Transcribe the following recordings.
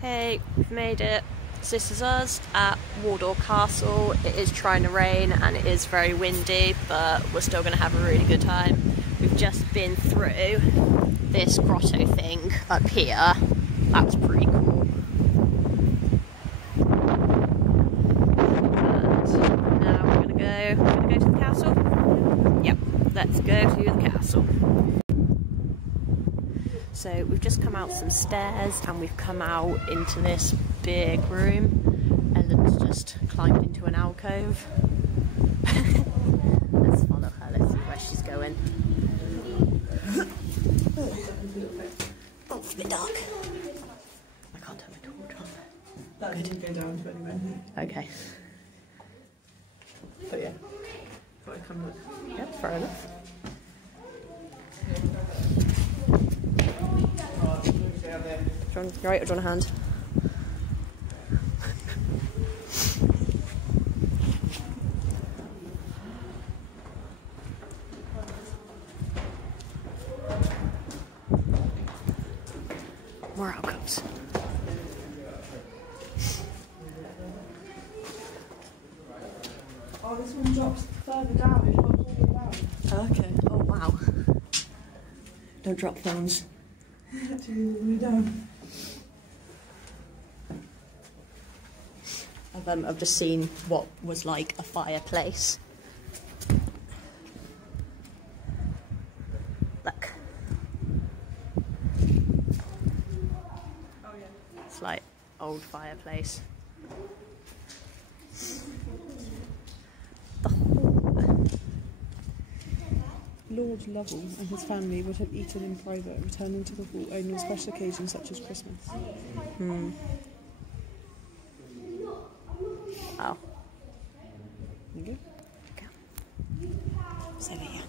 Hey, we've made it. So this is us at Wardour Castle. It is trying to rain and it is very windy, but we're still going to have a really good time. We've just been through this grotto thing up here. That's pretty cool. And now we're going to go to the castle. Yep, let's go to the castle. So we've just come out some stairs and we've come out into this big room. Ellen's just climbed into an alcove. Let's follow her, let's see where she's going. Oh, it's a bit dark. I can't turn my torch on. That didn't go down to anywhere. Okay. But yeah, thought I'd come look. Yeah, fair enough. Do you want right or do you want a hand? More alcoves. Oh, this one drops further down. It drops all the way down. Okay. Oh wow. Don't drop phones. Actually, down. I've just seen what was like a fireplace. Look. Oh yeah. It's like old fireplace. The hall. Lord Lovell and his family would have eaten in private, returning to the hall only on special occasions such as Christmas. Wow. There you Okay. So there you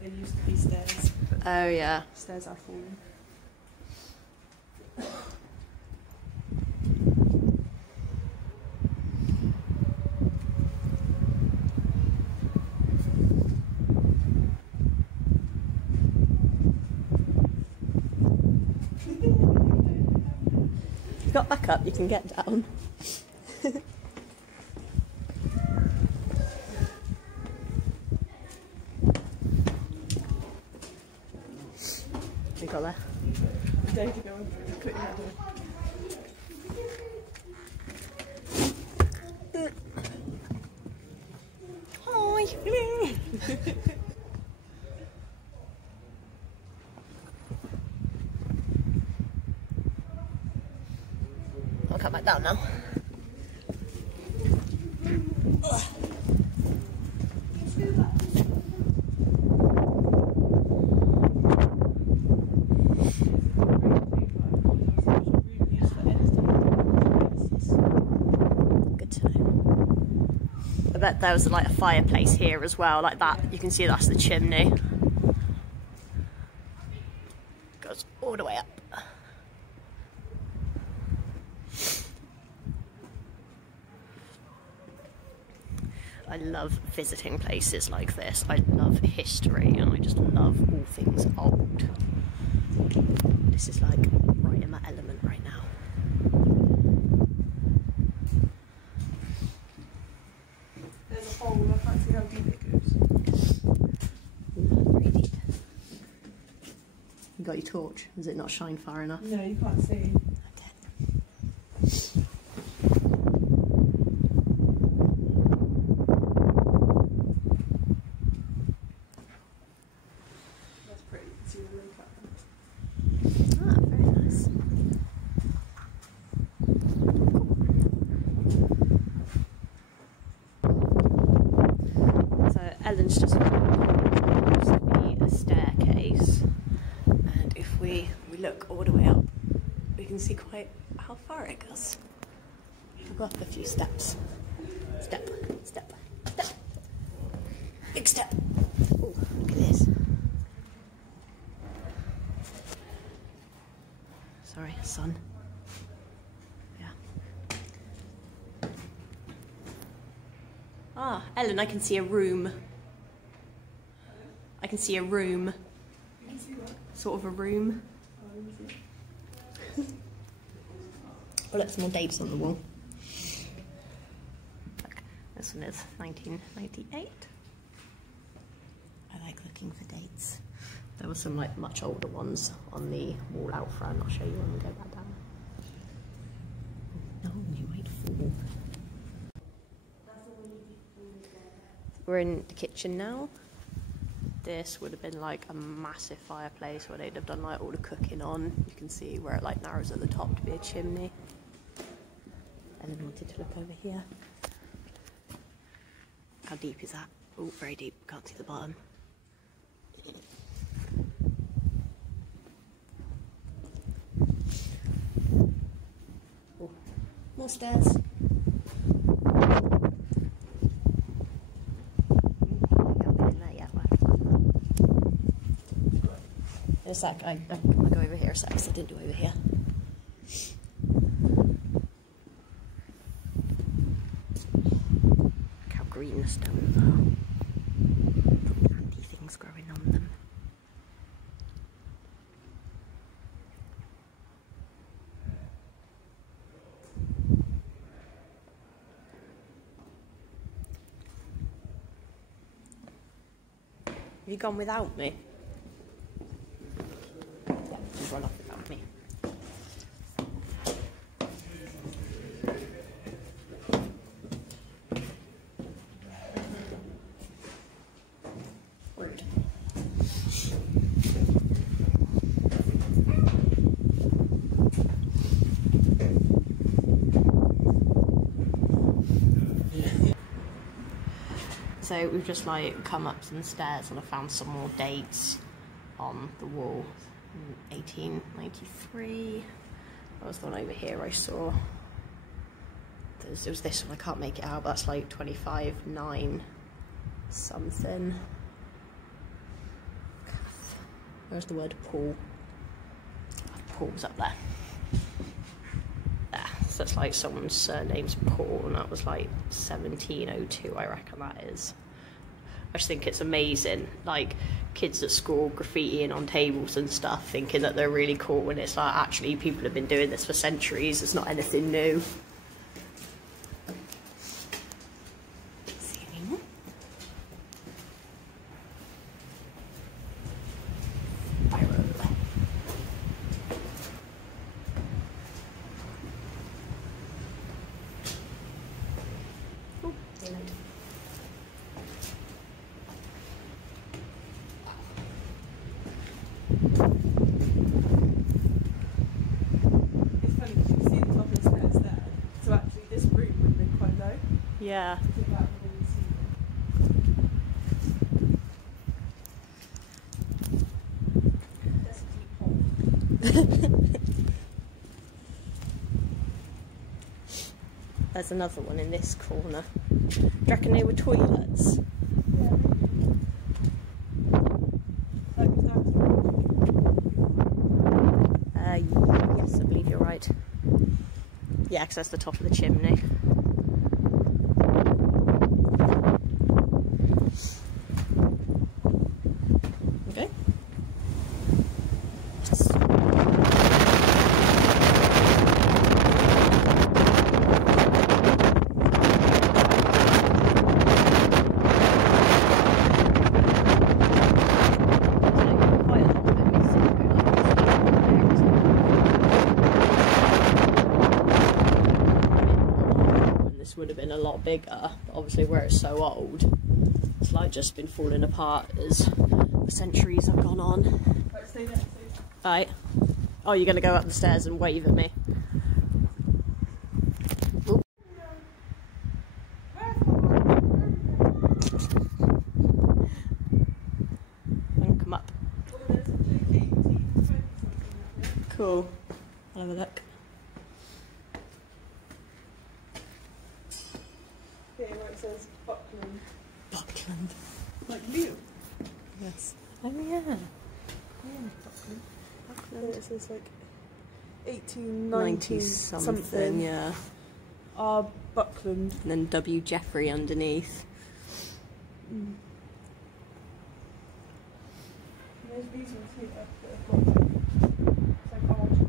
There used to be stairs. Oh yeah. Stairs are falling. If you got back up, you can get down. You got there? The day to go and put your head in. Hi. I'll come back down now. Good to know. I bet there was like a fireplace here as well, like that. You can see that's the chimney. Goes all the way up. I love visiting places like this. I love history and I just love all things old. This is like right in my element right now. There's a hole, I can't see how deep it goes. Very deep. You got your torch? Does it not shine far enough? No, you can't see. Okay. That's pretty. You can see the link up. Ah, very nice. So Ellen's just supposed to be a staircase, and if we look all the way up, we can see quite how far it goes. We'll go up a few steps. Step, step, step. Big step. Oh, look at this. Sorry, sun. Yeah. Ah, Ellen, I can see a room. I can see a room. You can see what? Sort of a room. Oh, let me see. Oh, look, some more dates on the wall. Look, this one is 1998. I like looking for dates. There were some like much older ones on the wall out front. I'll show you when we go back down. No, you wait for. We're in the kitchen now. This would have been like a massive fireplace where they'd have done like all the cooking on. You can see where it like narrows at the top to be a chimney. And then I wanted to look over here. How deep is that? Oh, very deep. Can't see the bottom. Oh, more stairs. In a sec, I'll go over here a sec, because I didn't do over here. Look how green the stones are. Anti things growing on them. Have you gone without me? You've run off without me. Rude. So we've just like come up some stairs and I found some more dates on the wall. 1893. That was the one over here I saw. It was this one, I can't make it out, but that's like 25/9 something. Where's the word Paul? Paul's up there. There. So it's like someone's surname's Paul, and that was like 1702, I reckon that is. I just think it's amazing, like kids at school graffitiing on tables and stuff, thinking that they're really cool, when it's like actually people have been doing this for centuries. It's not anything new. Ceiling. Spiral. Oh, daylight. Yeah. There's another one in this corner. Do you reckon they were toilets? Yes, I believe you're right. Yeah, because that's the top of the chimney. Okay. Would have been a lot bigger, but obviously where it's so old, it's like just been falling apart as the centuries have gone on. Right, stay there, stay there. Right. Oh, you're going to go up the stairs and wave at me. Ooh. Don't come up. Cool. I'll have a look. Here where it says Buckland. Buckland. Like you? Yes. Oh yeah. Yeah, Buckland. Then it says like 1890 something. Yeah. R. Buckland. And then W. Jeffrey underneath. Mm. There's these ones here that have got psychology.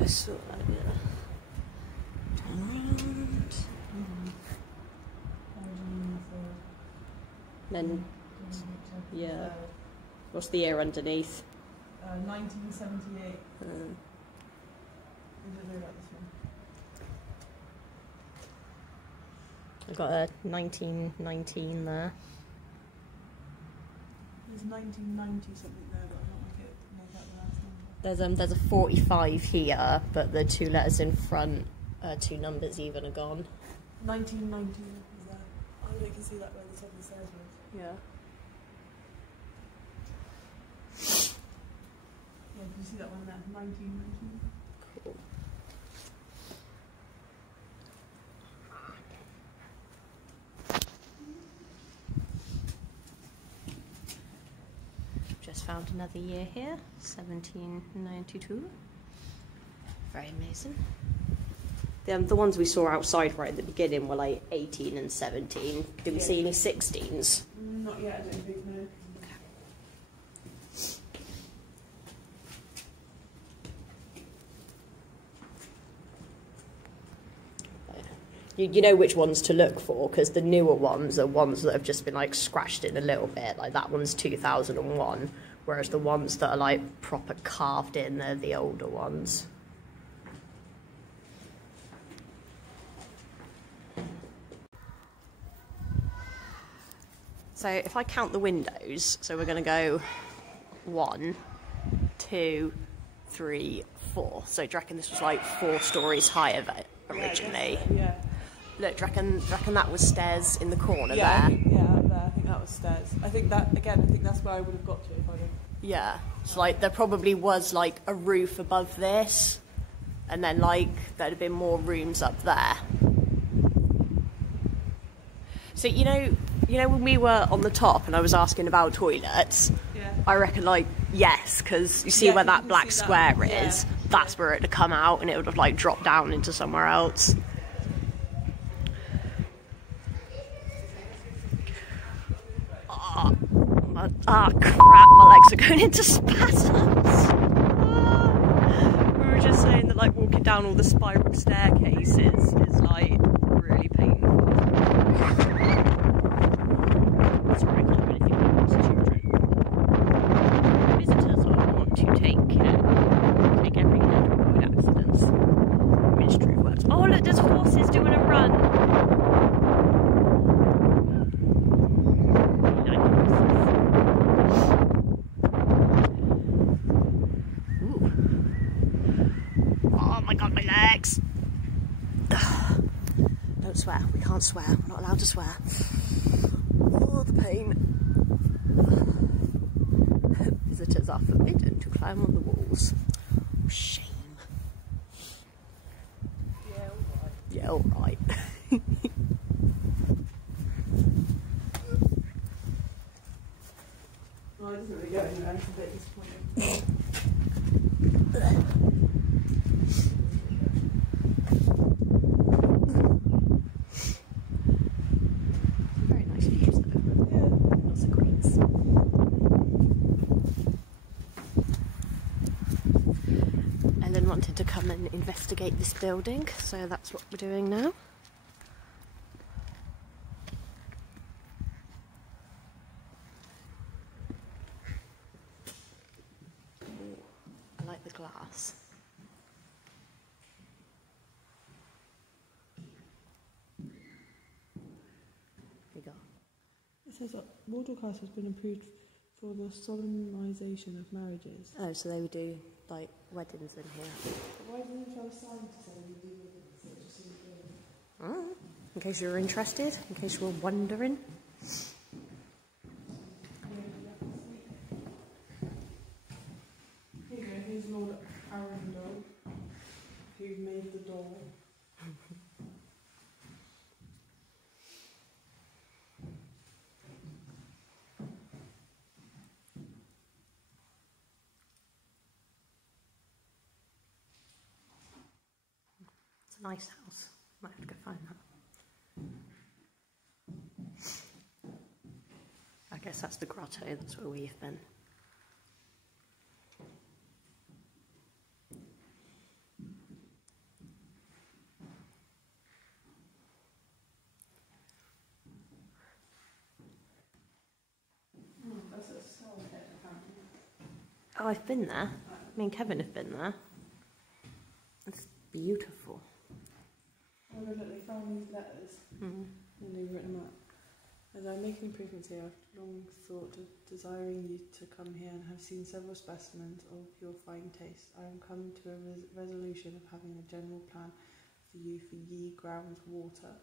I saw that, yeah. Turn around. Then, yeah. What's the year underneath? 1978. What do you know about this one? I've got a 1919 there. There's 1990 something there, but I don't make out the last number. There's a 45 here, but the 2 letters in front, 2 numbers even, are gone. 1990 is there. I don't know if you can see that where the top of the stairs was. Yeah. Yeah, can you see that one there? 1919. Cool. Just found another year here, 1792. Very amazing. The ones we saw outside right at the beginning were like 18 and 17. Did we see any 16s? Not yet, I don't think, no. You know which ones to look for, because the newer ones are ones that have just been like scratched in a little bit. Like that one's 2001, whereas the ones that are like proper carved in, they're the older ones. So if I count the windows, so we're going to go 1, 2, 3, 4. So do you reckon this was like 4 stories higher originally? Yeah. Look, do you reckon that was stairs in the corner there? Yeah, up there. I think that was stairs. I think that's where I would have got to if I didn't. Yeah. So like there probably was like a roof above this, and then like there'd have been more rooms up there. So you know when we were on the top and I was asking about toilets, yeah. I reckon like yes, because you see where that black square is, that's where it would have come out and it would have like dropped down into somewhere else. Crap, my legs are going into spasms. We were just saying that like walking down all the spiral staircases is like really painful. Sorry, I can't do anything about children. Visitors will want to take every care to avoid accidents. Ministry of Works. Oh look, there's horses doing a run. Don't swear, we can't swear, we're not allowed to swear. Oh, the pain. Visitors are forbidden to climb on the walls. Oh, shame. Yeah, alright. Well, it doesn't really go anywhere, it's a bit disappointing. Wanted to come and investigate this building, so that's what we're doing now. Ooh, I like the glass. Here we go. It says that Wardour Castle has been approved for the solemnisation of marriages. Oh, so they would do like weddings in here. Why didn't you have a sign to say we do weddings? So it just seems good. Oh, in case you're interested, in case you were wondering. Here you go, here's Lord Arundel, who made the door. Nice house. Might have to go find that. I guess that's the grotto, that's where we've been. Oh, I've been there. Me and Kevin have been there. It's beautiful. Oh, look, they found these letters and they've written them up. As I make improvements here, I've long thought of desiring you to come here and have seen several specimens of your fine taste. I am come to a resolution of having a general plan for you for ye grounds water,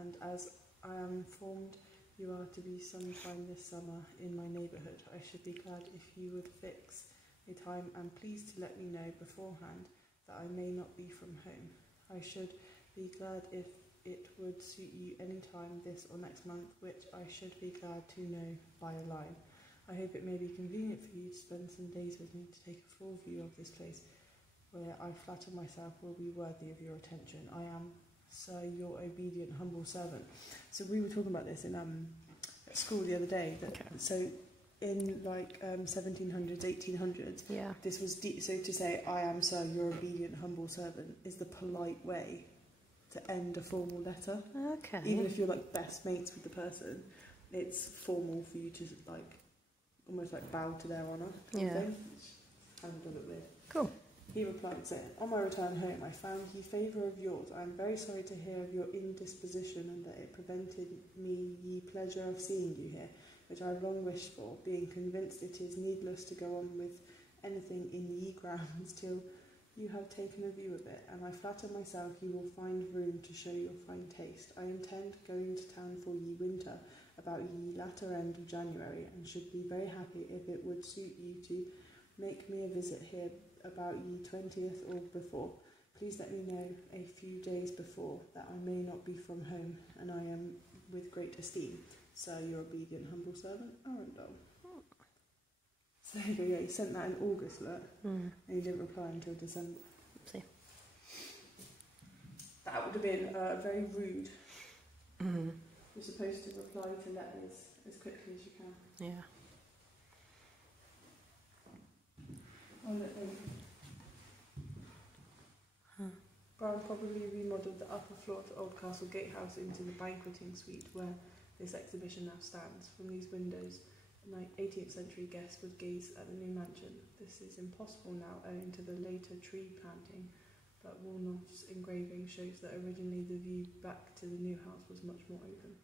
and as I am informed you are to be sometime this summer in my neighbourhood, I should be glad if you would fix a time and please to let me know beforehand that I may not be from home. I should be glad if it would suit you any time this or next month, which I should be glad to know by a line. I hope it may be convenient for you to spend some days with me to take a full view of this place, where I flatter myself will be worthy of your attention. I am, sir, your obedient humble servant. So we were talking about this in at school the other day. That, okay. So in like 1700s, 1800s, yeah, this was so to say, I am, sir, your obedient humble servant is the polite way to end a formal letter. Okay. Even if you're like best mates with the person, it's formal for you to like almost like bow to their honour. Yeah. Thing, which kind of a little weird. Cool. He replied saying, on my return home I found ye favour of yours. I am very sorry to hear of your indisposition and that it prevented me ye pleasure of seeing you here, which I have long wished for, being convinced it is needless to go on with anything in ye grounds till you have taken a view of it, and I flatter myself you will find room to show your fine taste. I intend going to town for ye winter, about ye latter end of January, and should be very happy if it would suit you to make me a visit here about ye 20th or before. Please let me know a few days before, that I may not be from home, and I am with great esteem, Sir, your obedient humble servant, Arundel. So there you go, yeah, he sent that in August, look, and he didn't reply until December. Oopsie. That would have been very rude. You're supposed to reply to letters as quickly as you can. Yeah. Oh, look, Brown probably remodelled the upper floor of the Old Castle Gatehouse into the banqueting suite where this exhibition now stands. From these windows, 18th century guests would gaze at the new mansion. This is impossible now owing to the later tree planting, but Woolnoth's engraving shows that originally the view back to the new house was much more open.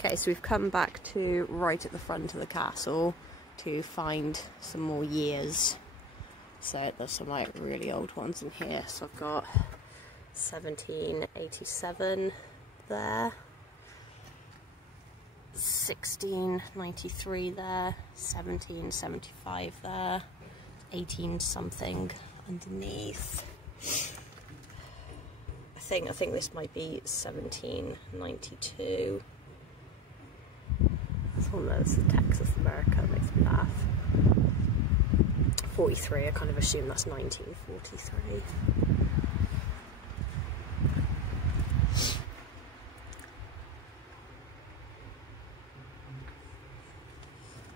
Okay, so we've come back to right at the front of the castle to find some more years. So there's some like really old ones in here. So I've got 1787 there, 1693 there, 1775 there, 18 something underneath. I think this might be 1792. Oh no, this is Texas, America, it makes me laugh. 43, I kind of assume that's 1943.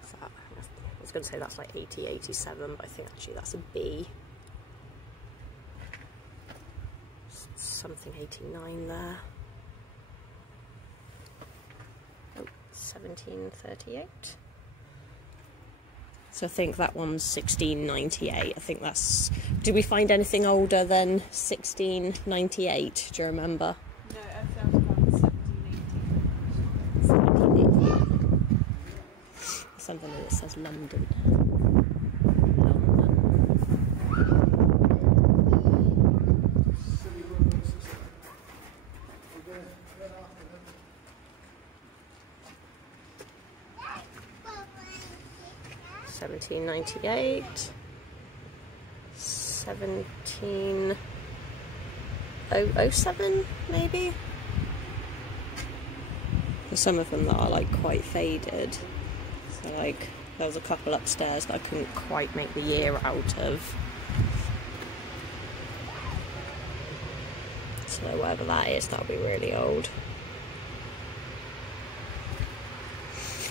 So I was going to say that's like 80, 87, but I think actually that's a B. Something 89 there. 1738. So I think that one's 1698. I think that's... Did we find anything older than 1698? Do you remember? No, I found about 1780. 1780. Something that says London. 1798, 1707 maybe. There's some of them that are like quite faded. So like there was a couple upstairs that I couldn't quite make the year out of. So whatever that is, that'll be really old.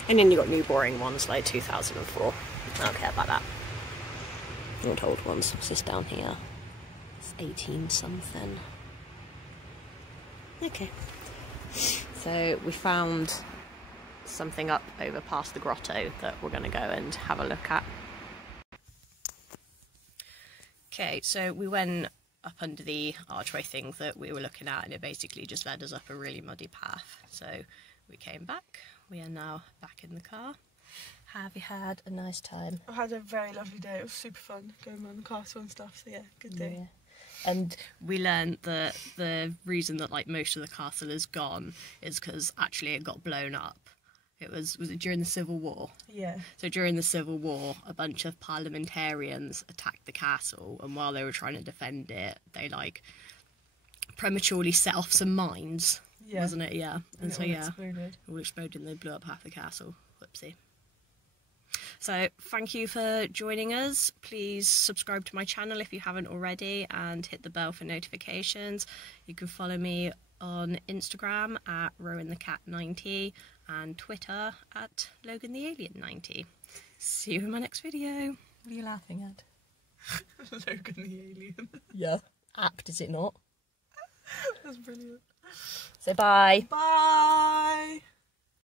And then you got new boring ones like 2004. I don't care about that. Not old ones. It's just down here. It's 18 something. Okay. So we found something up over past the grotto that we're going to go and have a look at. Okay, so we went up under the archway thing that we were looking at, and it basically just led us up a really muddy path. So we came back. We are now back in the car. Have you had a nice time? I had a very lovely day. It was super fun going around the castle and stuff. So yeah, good day. Yeah. And we learned that the reason that like most of the castle is gone is because actually it got blown up. Was it during the Civil War? Yeah. So during the Civil War, a bunch of parliamentarians attacked the castle, and while they were trying to defend it, they like prematurely set off some mines. Yeah. Wasn't it? Yeah. And so yeah, it all exploded and they blew up half the castle. Whoopsie. So thank you for joining us. Please subscribe to my channel if you haven't already and hit the bell for notifications. You can follow me on Instagram at RowanTheCat90 and Twitter at LoganTheAlien90. See you in my next video. What are you laughing at? Logan the Alien. Yeah. Apt, is it not? That's brilliant. So bye. Bye.